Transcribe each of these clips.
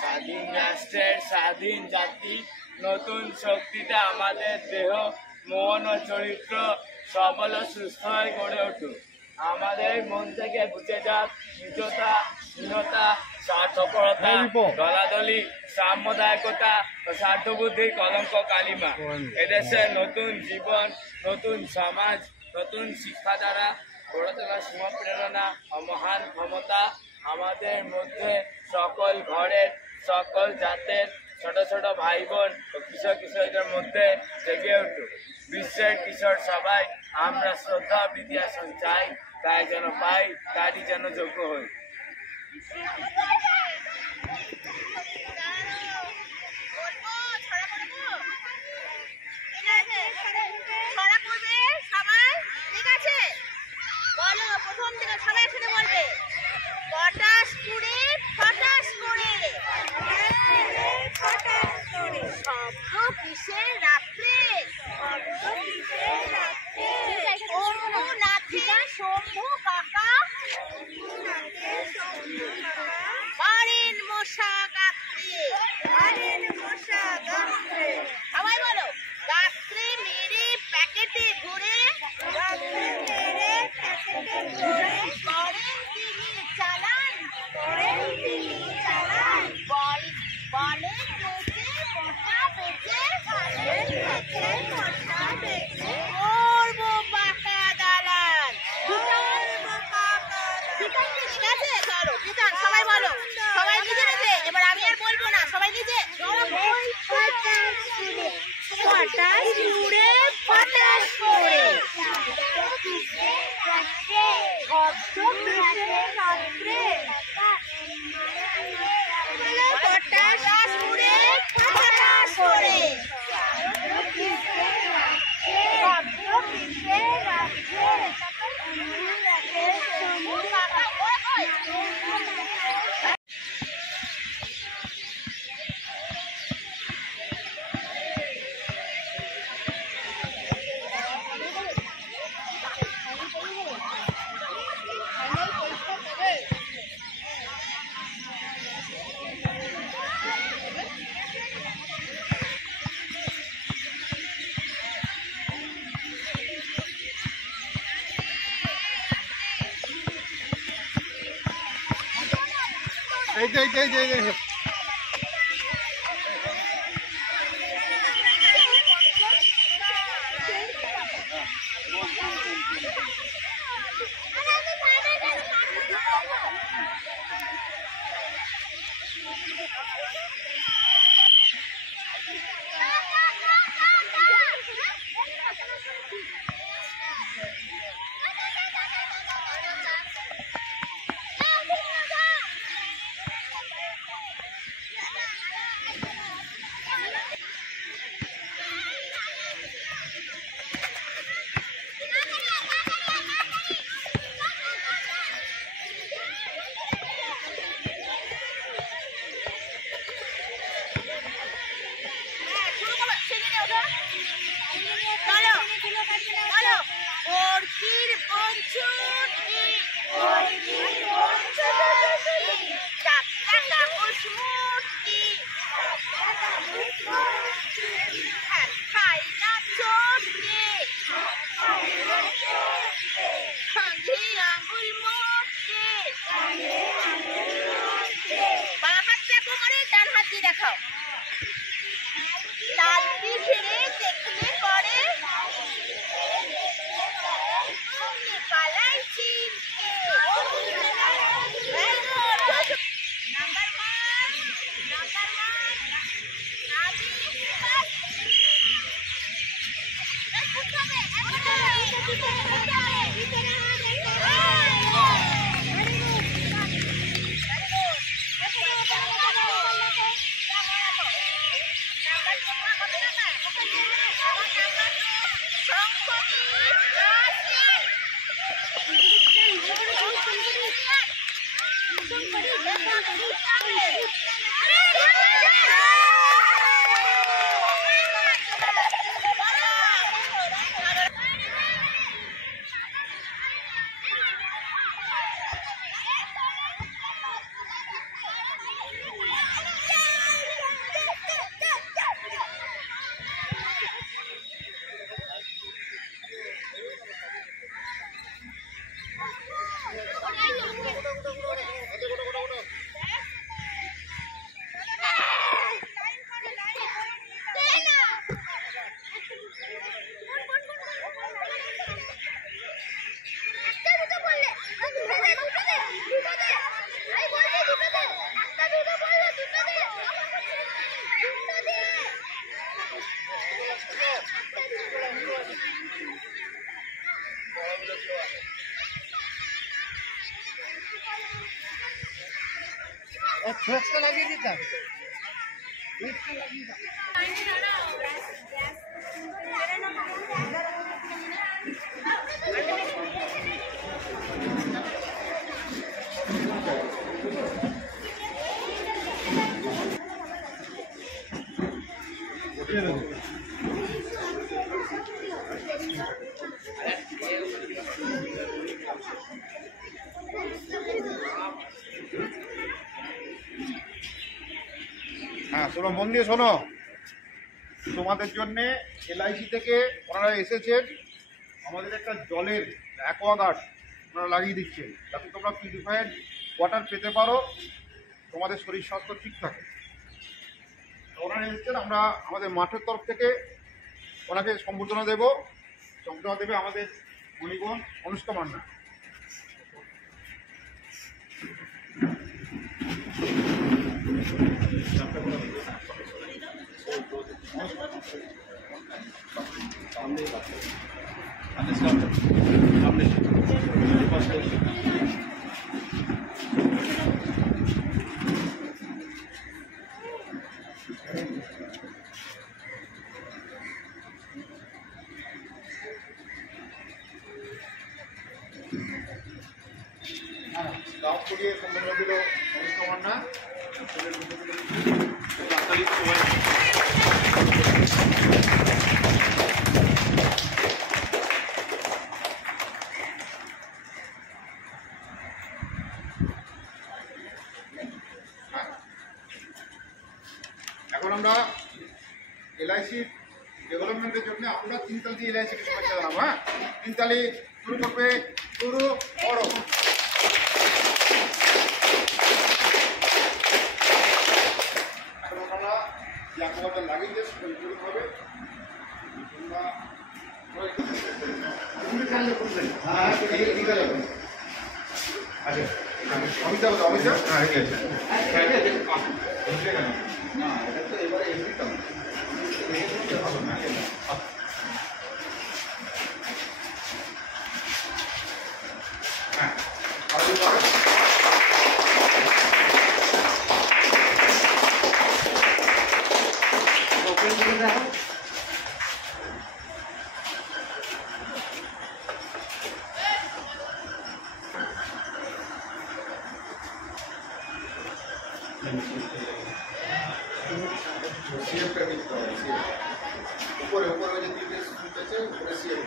স্বাধীন রাষ্ট্রের স্বাধীন জাতি নতুন শক্তিতে আমাদের দেহ মন ও চরিত্র সবল ও সুস্থ হয়ে গড়ে উঠুক। আমাদের মন থেকে ঘুচে যাক নিচতা, হীনতা, স্বার্থপরতা, দলাদলি, সাম্যদায়কতা ও স্বার্থবুদ্ধির কলঙ্ক কালিমা। এদেশে নতুন জীবন, নতুন সমাজ, নতুন শিক্ষা দ্বারা গড়ে তোলার প্রেরণা ও মহান ক্ষমতা আমাদের মধ্যে সকল ঘরের সকল জাতের ছোট ছোট ভাই বোন ও কিশোর কিশোরীদের মধ্যে জেগে উঠুক। বিশ্বের কিশোর সবাই আমরা শ্রদ্ধা বিদ্যাসন চাই, তাই যেন পাই, তারই যেন যোগ্য হই। লাগিয়ে দিতাম। হ্যাঁ শোনো, মন দিয়ে শোনো। তোমাদের জন্য এলআইসি থেকে ওনারা এসেছেন, আমাদের একটা জলের অ্যাকোয়াগার্ড ওনারা লাগিয়ে দিচ্ছেন, যাতে তোমরা পিউরিফায়ার ওয়াটার পেতে পারো, তোমাদের শরীর স্বাস্থ্য ঠিক থাকে। ওনারা এসেছেন, আমরা আমাদের মাঠের তরফ থেকে ওনাকে সম্বর্ধনা দেবো। সম্বর্ধনা দেবে আমাদের মণিগণ অনুষ্কা মান্না। দাও করিয়ে সম্বর্ধনা দিল অনুষ্কা মান্না। এখন আমরা এলআইসির ডেভেলপমেন্টের জন্য আমরা 3 তাল দিয়ে এলআইসিকে শুভেচ্ছা জানাবো। হ্যাঁ, 3 তালি শুরু করবে, শুরু করো। এখন আমরা যে অ্যাকোয়াগার্ডটা লাগিয়ে দিয়ে শুরু হবে। অমিতাভ অমিতাভ হ্যাঁ ঠিক আছে। না এটা তো এবারে এমনি তো হ্যাঁ सीएम का दिखता है। ऊपर ऊपर वाले 3 स्विच আছে, উপরে सीएम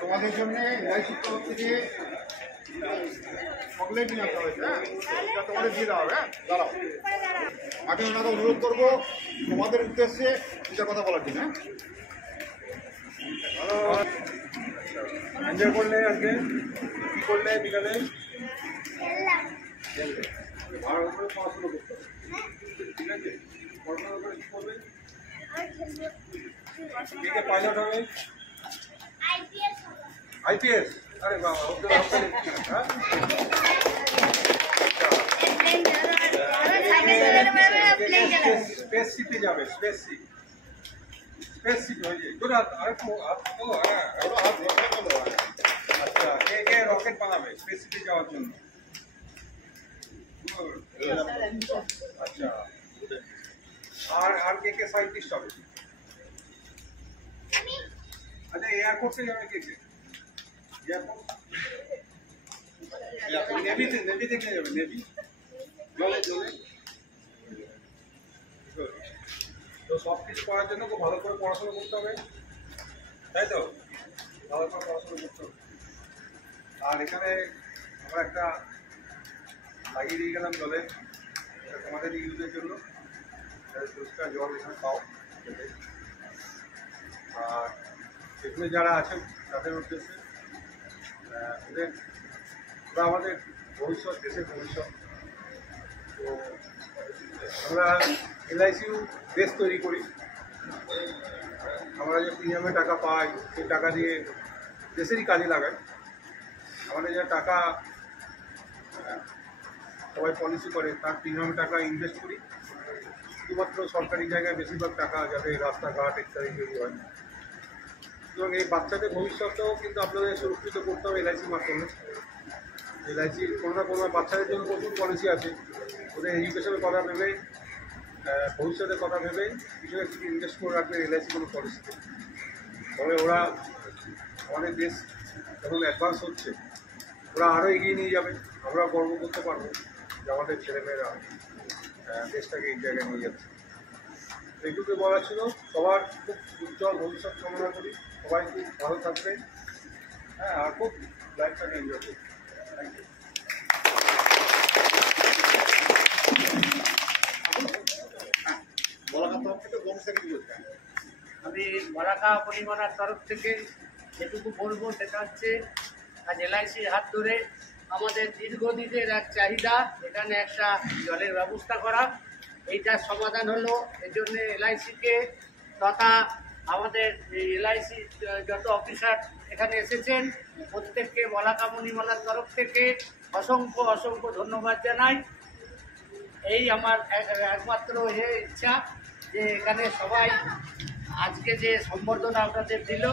তোমাদের জন্য এলআইসির তরফ থেকে চকলেট নিয়ে আসা হয়েছে। হ্যাঁ, এটা তোমাদের দিয়ে দেওয়া হবে। হ্যাঁ, দাঁড়াও, আমি ওনাকে অনুরোধ করবো তোমাদের উদ্দেশ্যে দুটা কথা বলার জন্য। এনজয় করলে আজকে কি করলে বিকালে? ভালো করে পড়াশোনা করতে হবে, ঠিক আছে? পড়াশোনা করে কি করবে? কে কে পাইলট হবে? আইপিএস। আরে বাবা, ওকে হ্যাঁ স্পেস শিপে যাবে, স্পেস শিপ, স্পেস শিপ হয়ে যায়। তোরা আরেকটু হ্যাঁ আচ্ছা, কে কে রকেট বানাবে স্পেস শিপে যাওয়ার জন্য? আচ্ছা, আর কে কে সাইন্টিস্ট হবে? আচ্ছা, এয়ারফোর্সে যাবে কে কে? এয়ারফোর্স, নেভি থেকে যাবে, নেভি। জলে জলে তো সব কিছু করার জন্য খুব ভালো করে পড়াশোনা করতে হবে, তাই তো? ভালো করে পড়াশোনা করতে হবে। আর এখানে আমরা একটা লাগিয়ে দিয়ে গেলাম জলে, এটা তোমাদের ইউজের জন্য, পরিষ্কার জল এখানে পাও। আর এখানে যারা আছেন তাদের উদ্দেশ্যে ওরা আমাদের ভবিষ্যৎ, দেশের ভবিষ্যৎ। তো আমরা এলআইসিও দেশ তৈরি করি। আমরা যে প্রিমিয়ামে টাকা পাই সেই টাকা দিয়ে দেশেরই কাজে লাগাই। আমাদের যে টাকা সবাই পলিসি করে তার প্রিমিয়ামে টাকা ইনভেস্ট করি শুধুমাত্র সরকারি জায়গায়, বেশিরভাগ টাকা যাতে রাস্তাঘাট ইত্যাদি তৈরি হয়। এবং এই বাচ্চাদের ভবিষ্যতেও কিন্তু আপনাদের সুরক্ষিত করতে হবে এলআইসির মাধ্যমে। এলআইসির কোনো না কোনো বাচ্চাদের জন্য প্রচুর পলিসি আছে, ওদের এডুকেশনের কথা ভেবে, ভবিষ্যতের কথা ভেবে কিছু না কিছু ইনভেস্ট করে রাখবে এলআইসি কোনো পলিসিতে। তবে ওরা আমাদের দেশ যখন অ্যাডভান্স হচ্ছে ওরা আরও এগিয়ে নিয়ে যাবে, আমরা গর্ব করতে পারবো যে আমাদের ছেলেমেয়েরা দেশটাকে এই জায়গায় নিয়ে যাচ্ছে। এইটুকু বলার ছিল। সবার খুব উজ্জ্বল ভবিষ্যৎ কামনা করি, সবাই খুব ভালো থাকবে, হ্যাঁ, আর খুব লাইফটাকে এনজয় করবে। Thank you. আমি বলাকা পরিমাণার তরফ থেকে যেটুকু বলবো সেটা হচ্ছে আজ এলআইসির হাত ধরে আমাদের দীর্ঘদিনের এক চাহিদা, এখানে একটা জলের ব্যবস্থা করা, এইটার সমাধান হলো। এই জন্যে এলআইসিকে তথা আমাদের এলআইসি যত অফিসার এখানে এসেছেন প্রত্যেককে বলাকা মণিমালার তরফ থেকে অসংখ্য অসংখ্য ধন্যবাদ জানাই। এই আমার একমাত্র ইচ্ছা যে এখানে সবাই আজকে যে সম্বর্ধনা আপনাদের দিল,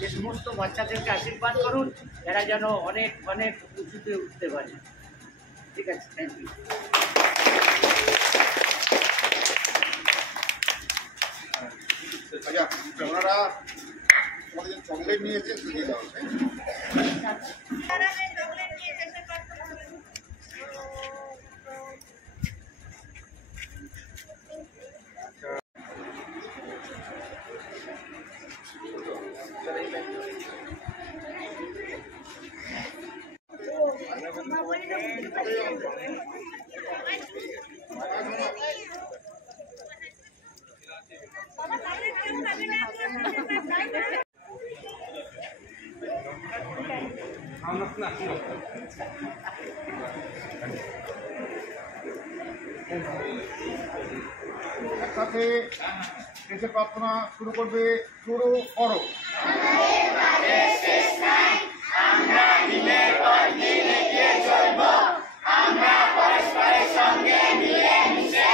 যে সমস্ত বাচ্চাদেরকে আশীর্বাদ করুন, এরা যেন অনেক অনেক উঁচুতে উঠতে পারে। ঠিক আছে, থ্যাংক ইউ। আচ্ছা, ওনারা আমাদের চকলেট নিয়েছেন, দিয়ে দেওয়া হচ্ছে। একসাথে দেশের প্রার্থনা শুরু করবে, শুরু করো। আমরা দিনের পর দিন এগিয়ে চলব, আমরা পরস্পরের সঙ্গে মিলে মিশে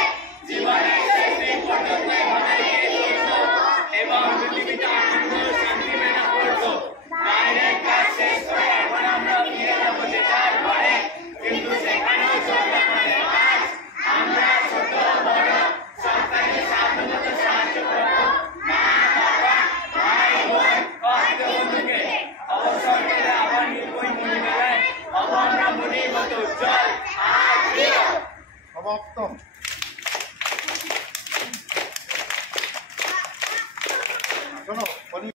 জীবনের শেষ দিন পর্যন্ত এভাবে এগিয়ে চলব এবং পৃথিবীতে আনন্দ শান্তি মেনে করব। বাইরের কাজ শেষ করে এখন আমরা ফিরে যাবো যেটার ঘরে, কিন্তু সেখানেও চলবে আমাদের কাজ। আমরা ছোট বড় সরকারি সাধ্যমতো সাহায্য করব, মা বাবা ভাই বোন কষ্ট বন্ধুকে অবসর পেলে আবার নির্ভয় মনি মেলায় হব আমরা মনির মতো উজ্জ্বল আর প্রিয়। সমাপ্ত। শোনো, আমি